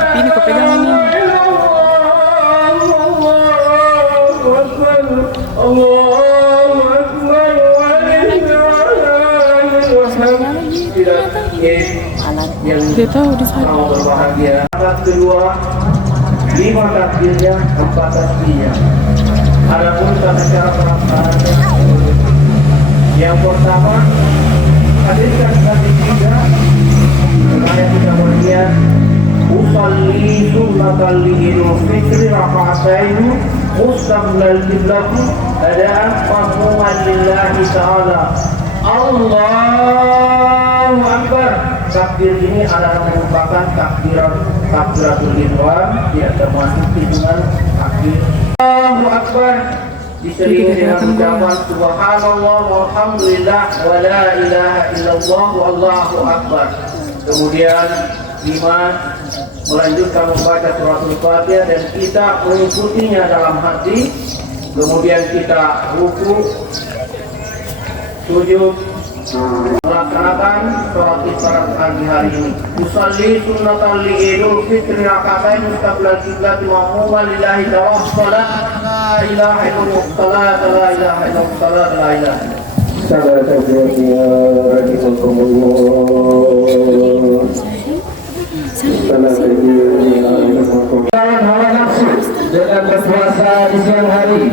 Tapi ini kepegang ini. Dia tahu di sana. Berbahagia. Atas kedua, 5 takbirnya, 4 tasbihnya. Adapun tata cara pelaksanaannya, yang pertama, hadirkan tadi tiga, supaya kita melihat usalli sunnatan li'idul fitri raka'atainu mustaqbilal qiblat adaan mafhuman lillahi ta'ala. Allahu Akbar. Takbir ini adalah merupakan takbiratul ihram, tidak termasuk dengan takbir. Allahu Akbar diselingi dengan ucapan subhanallah walhamdulillah wa la ilaha illallah wallahu akbar. Kemudian 5, melanjutkan membaca suratul Fatihah dan kita mengikutinya dalam hati. Kemudian kita ruku, sujud, melaksanakan sholat isyarat pagi hari ini. Usalli sunnatan li'idul fitri raka'atain mustaqbilal qiblat ma'muman lillahi ta'ala. La ilaha illallah, salat, la ilaha illallah, salat, la ilaha hawa nafsu dengan berpuasa di siang hari,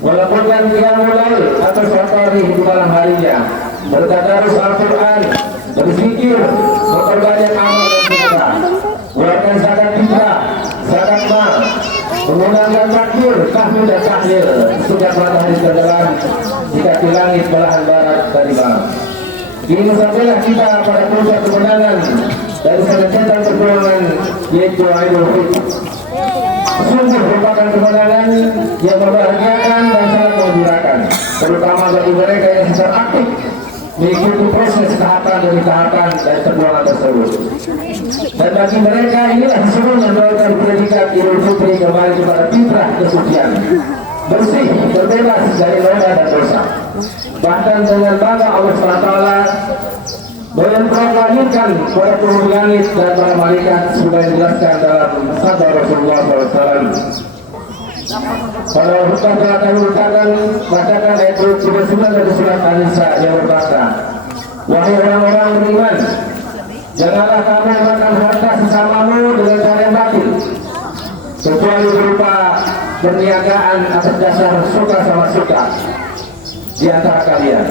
melakukan qiyamul lail atau safari di malam harinya, bertadarus Al-Quran, berzikir, memperbanyak amal dan sedekah, mengeluarkan zakat fitrah, zakat mal, menggunakan takbir, tahmid dan tahlil sejak matahari tenggelam jika di langit belahan barat dari malam. Kini sampailah kita pada puncak kemenangan dari serentetan perjuangan, yaitu Idul Fitri. Sungguh merupakan kemenangan yang membahagiakan dan sangat menggembirakan, terutama bagi mereka yang secara aktif mengikuti proses tahapan demi tahapan dari perjuangan tersebut. Dan bagi mereka inilah seluruh mendorongkan predikat Idul Fitri kembali kepada fitrah kesucian, bersih, terbebas dari noda dan dosa. Bahkan dengan bangga Allah SWT memproklamasikan kepada penghuni langit dan para malaikat sudah dijelaskan dalam sabda Rasulullah SAW. Pada hutbah telah kami bacakan ayat 29 dari surat An-Nisa yang berkata, wahai orang-orang beriman, janganlah kamu makan harta sesamamu dengan cara yang batil, kecuali berupa perniagaan atas dasar suka sama suka di antara kalian.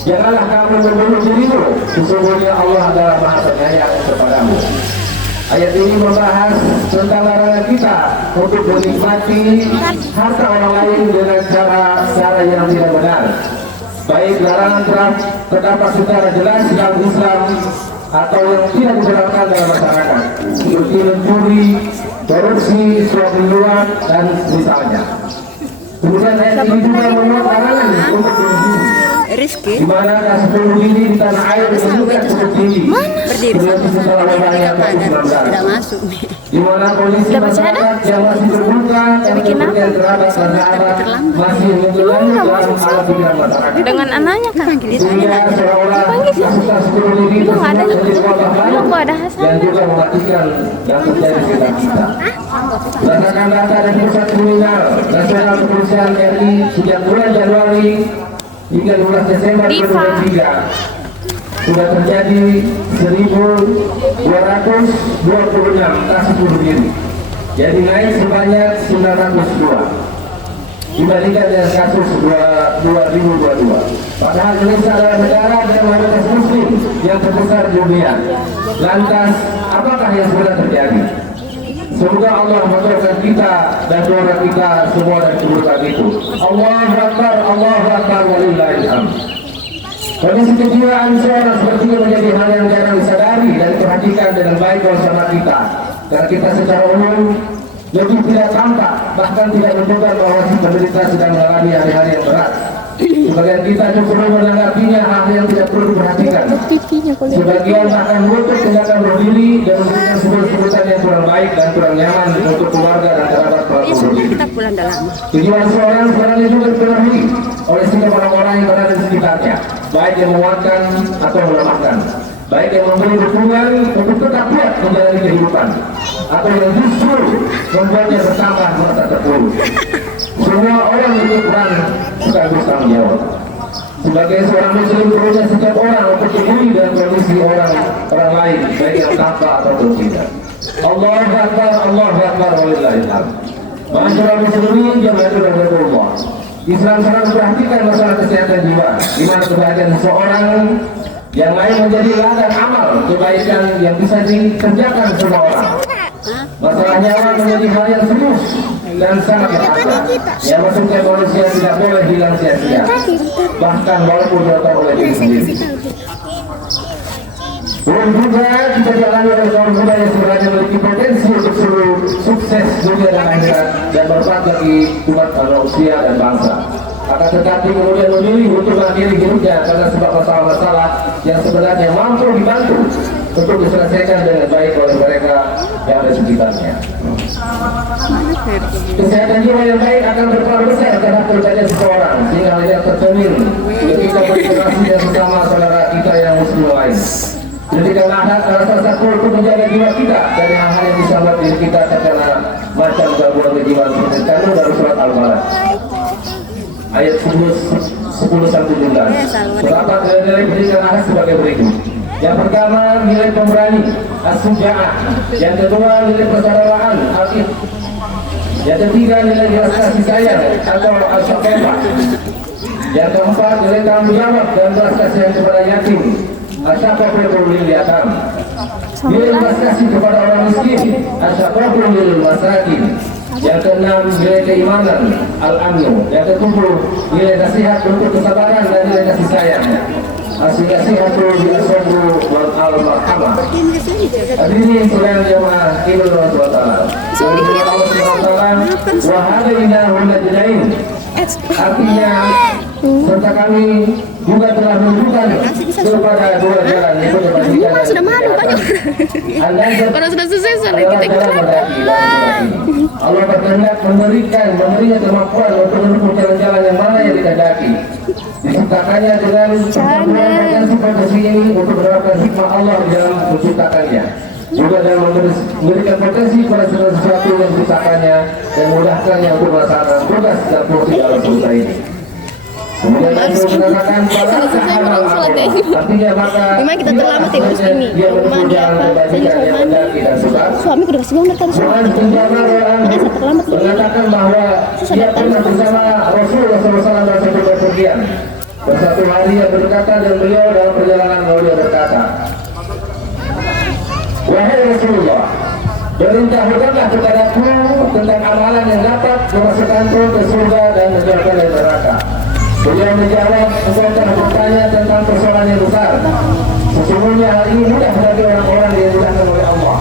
Janganlah kamu membunuh dirimu, sesungguhnya Allah adalah Maha Penyayang kepadamu. Ayat ini membahas tentang larangan kita untuk menikmati harta orang lain dengan cara yang tidak benar. Baik larangan terdapat secara jelas dalam Islam atau yang tidak dibenarkan dalam masyarakat, seperti mencuri, korupsi, suap menyuap dan misalnya. Kemudian ayat ini juga memuat larangan untuk berdiri, di mana 10 diri di tanah air menunjukkan cukup tinggi. Berdiri setelah lebarnya COVID-19. Di mana kondisi masyarakat yang masih terbuka dan kemudian kerabat dan sahabat masih menjalani dalam alat pikiran masyarakat. Dengan anaknya kan? Sehingga seolah kasus 10 diri tersebut menjadi wabah baru dan juga mematikan yang terjadi di sekitar kita. Berdasarkan data dari Pusat Kriminal Nasional Kepolisian RI sejak bulan Januari hingga 12 Desember 2023 sudah terjadi 1.226 kasus bunuh diri, jadi naik sebanyak 902 dibandingkan dengan kasus 2022. Padahal Indonesia adalah negara dengan mayoritas muslim yang terbesar di dunia. Lantas apakah yang sudah terjadi? Semoga Allah mendoakan kita dan doa kita semua dari keburukan itu. Allahu Akbar, Allahu Akbar, walillahil hamd. Kondisi kejiwaan seorang sepertinya menjadi hal yang jarang disadari dan diperhatikan dengan baik bersama kita. Karena kita secara umum lebih tidak tampak, bahkan tidak menduga bahwa si penderita sedang mengalami hari-hari yang berat. Sebagian kita cukup menanggapinya hal yang tidak perlu diperhatikan. Sebagian bahkan menutup tindakan berdiri dan memberikan sebutan yang kurang baik dan kurang nyaman untuk keluarga dan kerabat pelaku berdiri. Kejiwaan seorang sebenarnya juga dipenuhi oleh sikap orang-orang yang berada di sekitarnya, baik yang menguatkan atau melemahkan. baik yang memberi dukungan untuk tetap kuat menjalani kehidupan, atau yang justru membuatnya bertambah merasa terpuruk. Semua orang memiliki peran sekaligus tanggung jawab. Sebagai seorang muslim, perlunya setiap orang untuk peduli dengan kondisi orang lain, baik yang tanpa atau tidak. Allahu Akbar, Allahu Akbar, walillahil hamd. Masyarakat muslimin jamaah Allah. Islam sangat memperhatikan masalah kesehatan jiwa, di mana kebahagiaan seseorang yang lain menjadi ladang amal kebaikan yang bisa dikerjakan semua orang. Masalah nyawa menjadi hal yang serius dan sangat berharga. Yang maksudnya manusia tidak boleh hilang sia-sia, bahkan walaupun dilakukan oleh diri sendiri. Belum juga kita dialami oleh kaum muda yang sebenarnya memiliki potensi untuk seluruh sukses dunia dan akhirat dan bermanfaat bagi umat manusia dan bangsa. Akan tetapi kemudian memilih untuk mengakhiri hidupnya karena sebab masalah-masalah yang sebenarnya mampu dibantu untuk diselesaikan dengan baik oleh mereka yang ada di sekitarnya. Kesehatan jiwa yang baik akan berperan besar terhadap kehidupan seseorang, sehingga hal yang tercermin ketika berinteraksi dengan sesama saudara kita yang muslim lain. Jadikanlah salah satu untuk menjaga jiwa kita dari hal-hal yang bisa membuat diri kita terkena macam gangguan kejiwaan seperti kandung dari surat Al-Baqarah ayat 10 sampai 17. Beberapa nilai pendidikan ahad sebagai berikut. Yang pertama, nilai pemberani, as-suja'ah. Yang kedua, nilai persaudaraan, al-id. Yang ketiga, nilai belas kasih sayang atau as-saqafah. Yang keempat, nilai tanggung jawab dan belas kasihan kepada yatim. Asyaqafah lil yatam. Nilai belas kasih kepada orang miskin. Asyaqafah lil masakin. Yang keenam, nilai keimanan, al-amnu. Yang ketujuh, nilai nasihat untuk kesabaran dan nilai kasih sayang. Nasihat bil-sabr wal al-marhamah. Hadirin sekalian jemaah Idul Adha Taala. Allah Subhanahu wa taala, wa hadainahu najdain. Artinya serta kami juga telah menunjukkan kepada dua jalan, yaitu kebajikan dan kejahatan. Orang sudah selesai soalnya kita kenapa? Allah berkehendak memberinya kemampuan untuk menempuh jalan-jalan yang mana yang dikehendaki. Diciptakannya dengan potensi ini untuk menerapkan hikmah Allah di dalam menciptakannya. Juga dalam memberikan potensi pada segala sesuatu yang diciptakannya dan memudahkannya untuk melaksanakan tugas dan fungsi dalam bangsa ini. Kemudian Rasul mengatakan artinya maka memang kita terlambat ya bos ini. Rumah dia apa? Suami udah kasih gambar kan? Mengatakan bahwa dia pernah bersama Rasulullah SAW dalam satu perpergian. Bersatu hari yang berdekatan dan beliau dalam perjalanan beliau berkata, wahai Rasulullah, beritahukanlah kepadaku tentang amalan yang dapat memasukkanku ke surga dan menjauhkan dari neraka. Beliau menjawab, engkau telah bertanya tentang persoalan yang besar. Sesungguhnya hal ini mudah bagi orang-orang yang dimudahkan oleh Allah,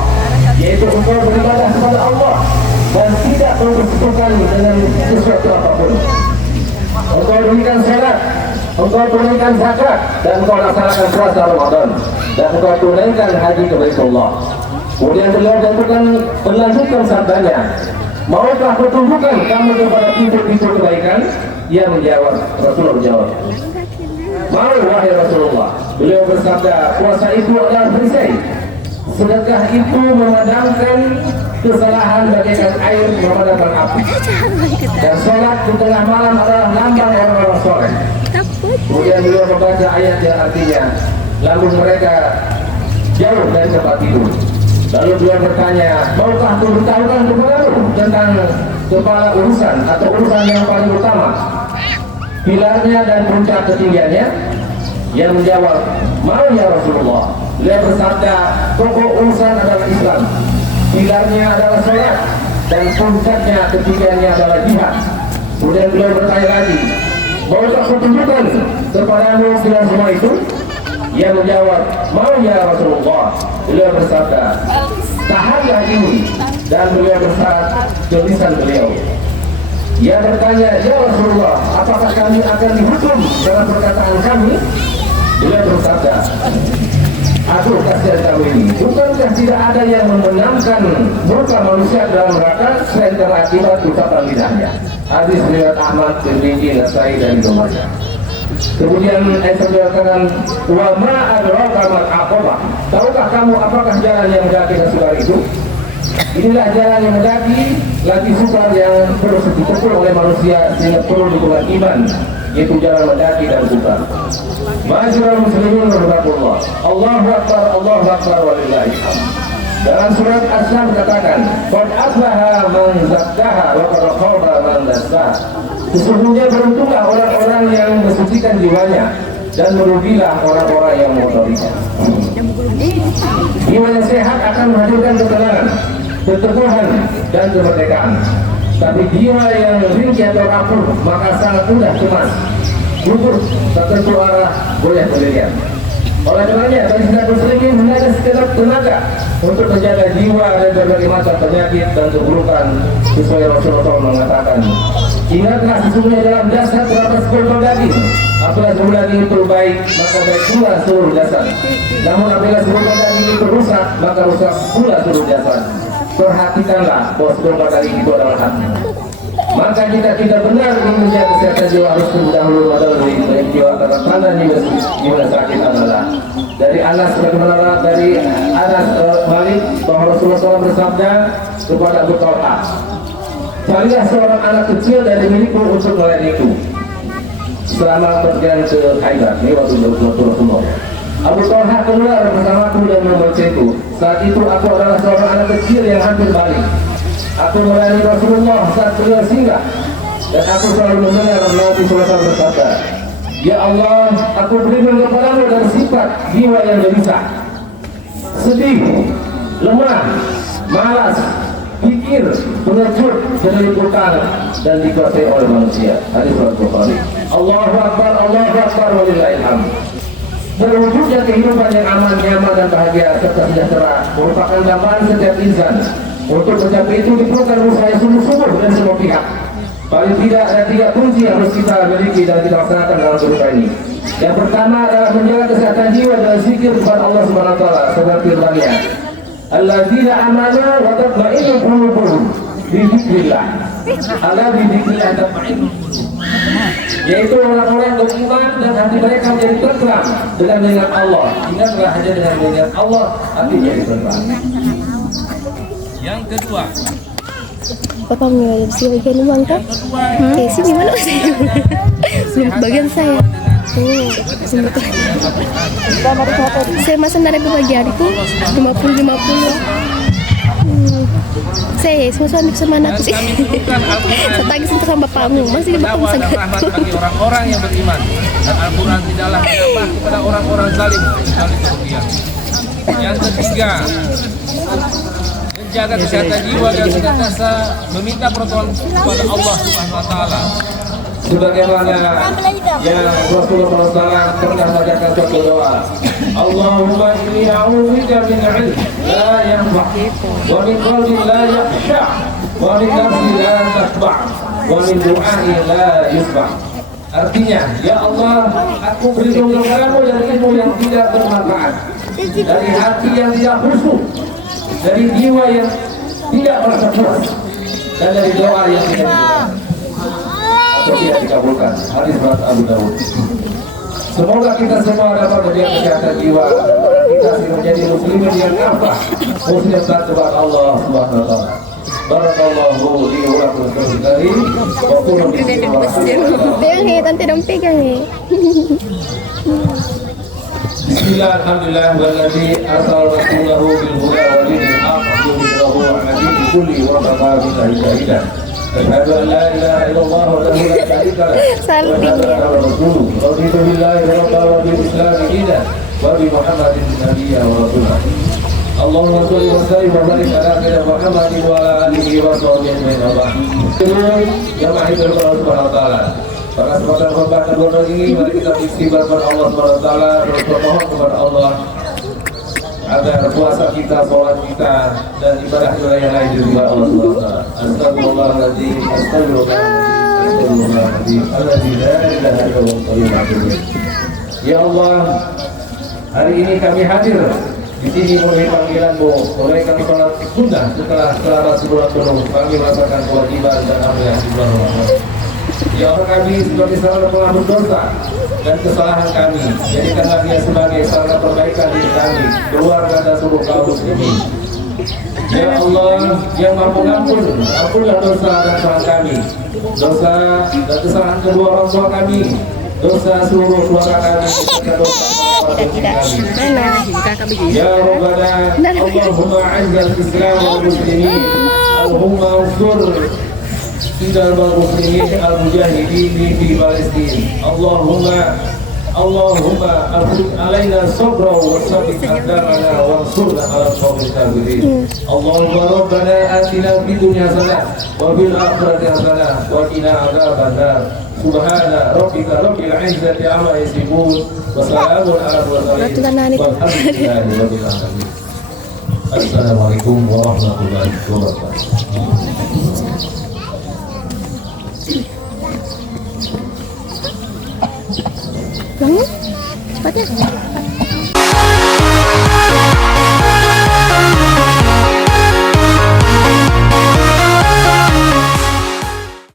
yaitu engkau beribadah kepada Allah dan tidak mempersekutukan dengan sesuatu apapun. Engkau berikan salat, engkau tunaikan zakat, dan engkau laksanakan puasa Ramadan, dan engkau tunaikan haji ke Baitullah. Kemudian beliau melanjutkan sabdanya, maukah kutunjukkan kamu kepada pintu-pintu kebaikan? Ia menjawab, Rasulullah menjawab, mau wahai Rasulullah. Beliau bersabda, puasa itu adalah perisai, sedekah itu memadamkan kesalahan bagaikan air memadamkan api, dan sholat di tengah malam adalah lambang orang-orang soleh. Kemudian beliau membaca ayat yang artinya, lalu mereka jauh dari tempat tidur. Lalu beliau bertanya, maukah aku beritahukan kepadamu tentang kepala urusan atau urusan yang paling utama, pilarnya dan puncak ketinggiannya? Ia menjawab, mau ya Rasulullah. Beliau bersabda, pokok urusan adalah Islam, pilarnya adalah salat, dan puncaknya ketinggiannya adalah jihad. Kemudian beliau bertanya lagi, maukah aku tunjukkan kepadamu pilar semua itu? Ia menjawab, mau ya Rasulullah. Beliau bersabda, tahanlah ini, dan beliau bersabda tulisan beliau. Ia bertanya, ya Rasulullah, apakah kami akan dihukum dalam perkataan kami? Beliau bersabda, aduh kasihan kamu ini, bukankah tidak ada yang memenangkan murka manusia dalam neraka selain karena akibat ucapan lidahnya? Hadis riwayat Ahmad, Tirmidzi, Nasai dan Ibnu Majah. Kemudian Aisyah mengatakan, wa ma adraka mal aqabah. Tahukah kamu apakah jalan yang mendaki dan sukar itu? Inilah jalan yang mendaki lagi sukar yang terus ditempuh oleh manusia sehingga perlu dukungan iman, yaitu jalan mendaki dan sukar. Ma'asyiral muslimin rahimakumullah. Allahu akbar walillahil hamd. Dalam surat As-Sam katakan, qad aflaha man zakkaha wa qad khaba man dassaha. Sesungguhnya beruntunglah orang-orang yang mensucikan jiwanya dan merugilah orang-orang yang mengotorinya. Jiwa yang sehat akan menghadirkan ketenangan, keteguhan dan kemerdekaan. Tapi jiwa yang ringkih atau rapuh maka sangat mudah cemas, gugur, tak tentu arah, goyah berlian. Oleh karenanya, bagi setiap muslimin hendaknya segenap tenaga untuk menjaga jiwa dari berbagai macam penyakit dan keburukan, sesuai Rasulullah SAW mengatakan, ingatlah sesungguhnya dalam jasad terdapat sepotong daging. Apabila sepotong daging itu baik, maka baik pula seluruh jasad. Namun apabila sepotong daging itu rusak, maka rusak pula seluruh jasad. Perhatikanlah bahwa sepotong daging itu adalah hati. Maka jika tidak benar ingin menjaga kesehatan jiwa harus terlebih dahulu melalui jiwa, karena tanda jiwa sakit adalah dari Anas Malik bahwa Rasulullah SAW bersabda kepada Abu Talha, carilah seorang anak kecil dari milikku untuk melayaniku selama perjalanan ke Khaibar. Ini waktu Rasulullah. Abu Talha keluar bersamaku dan membacaku. Saat itu aku adalah seorang anak kecil yang hampir balik. Aku melayani Rasulullah saat beliau singgah, dan aku selalu mendengar Nabi SAW bersabda, ya Allah, aku berikan kepadamu dari sifat jiwa yang gelisah, sedih, lemah, malas, pikir, pengecut, peneliputan, dan dikuasai oleh manusia. Hadis riwayat Bukhari. Allahu akbar walillahil hamd. Berwujudnya kehidupan yang aman, nyaman, dan bahagia serta sejahtera merupakan dambaan setiap insan. Untuk mencapai itu diperlukan usaha yang sungguh-sungguh dan semua pihak. Paling tidak ada 3 kunci yang harus kita miliki dan kita laksanakan dalam kehidupan ini. Yang pertama adalah menjaga kesehatan jiwa dan zikir kepada Allah Subhanahu wa taala seperti firman-Nya, alladzina amanu wa tatma'innu qulubuhum bi dzikrillah. Ala bi dzikrillah tatma'innu. Yaitu orang-orang yang beriman dan hati mereka menjadi tenteram dengan mengingat Allah. Ingatlah hanya dengan mengingat Allah hati menjadi tenteram. Yang kedua, Bapak mengambil si bagian uang kan? Si gimana sih? Bagian saya. Saya masang dari bagian itu 50-50. Saya semua suami sama anakku sih. Saya tagih sama bapakmu, masih di bapak sangat. bagi orang-orang yang beriman, dan Al-Quran tidaklah menambah kepada orang-orang zalim kecuali kerugian. Yang ketiga, menjaga kesehatan jiwa dan senantiasa meminta pertolongan kepada Allah Subhanahu wa taala. Sebagaimana yang Rasulullah SAW pernah mengajarkan suatu doa, Allahumma inni a'udzubika min 'ilmin la yanfa' wa min qalbin la yakhsha' wa min nafsin la tashba' wa min du'ain la yusma'. Artinya, ya Allah, aku berlindung kepadamu dari ilmu yang tidak bermanfaat, dari hati yang tidak khusyuk, dari jiwa yang tidak merasa puas, dan dari doa yang tidak dikabulkan atau tidak dikabulkan. Hadis riwayat Abu Dawud. Semoga kita semua dapat menjaga kesehatan jiwa, kita menjadi muslimin yang kafah, muslim taat kepada Allah Subhanahu wa taala. Barakallahu li wa lakum fil karim wa qul Pegang tante dong pegang Bismillah, alhamdulillah, walladzi arsala rasulahu bil huda wa dinil haqq liyudhhirahu 'ala dini kulli wa kafa billahi shahidan. Asyhadu an la ilaha illallah wa la syarika lahu wa asyhadu anna rasulullah. Raditu billahi rabban wa bil islam dinan wa bi Muhammadin nabiyyan wa rasulah. Allahumma shalli wa sallim wa barik ala sayyidina Muhammadin wa ala alihi wa sahbihi ajma'in. Jamaah Allah Subhanahu wa taala. Pada kesempatan khutbah kedua ini, mari kita beristighfar kepada Allah Subhanahu wa taala, terus bermohon kepada Allah agar puasa kita, sholat kita, dan ibadah yang lain juga Allah Subhanahu wa taala. Astagfirullahaladzim, astagfirullahaladzim, alladzi la ilaha illallah. Ya Allah, hari ini kami hadir di sini mulai panggilan-Mu, mulai kami sholat sunnah setelah selama sebulan penuh kami merasakan kewajiban dan amal yang di bulan Ramadan. Ya Allah, kami sebagai saudara telah berdosa dan kesalahan kami, jadikanlah dia sebagai sarana perbaikan diri kami, keluarga dan seluruh kaum muslimin. Ya Allah yang maha pengampun, ampunlah dosa dan kesalahan kami, dosa dan kesalahan kedua orang tua kami, dosa seluruh keluarga kami, dan dosa kami. Ya Rabbana, Allahumma a'izzal Islam wal muslimin, Allahumma ansur Sidal muslimin al-mujahidin di Palestin. Allahumma afriq alaina sabra wa sabbit aqdamana wansurna ala qawmil kafirin. Allahumma rabbana atina fid dunya hasanah wa fil akhirati hasanah wa qina adzabannar. Subhana rabbika rabbil izzati amma yasifun wa salamun ala mursalin walhamdulillahi rabbil alamin. Assalamualaikum warahmatullahi wabarakatuh. Bangun, cepatnya.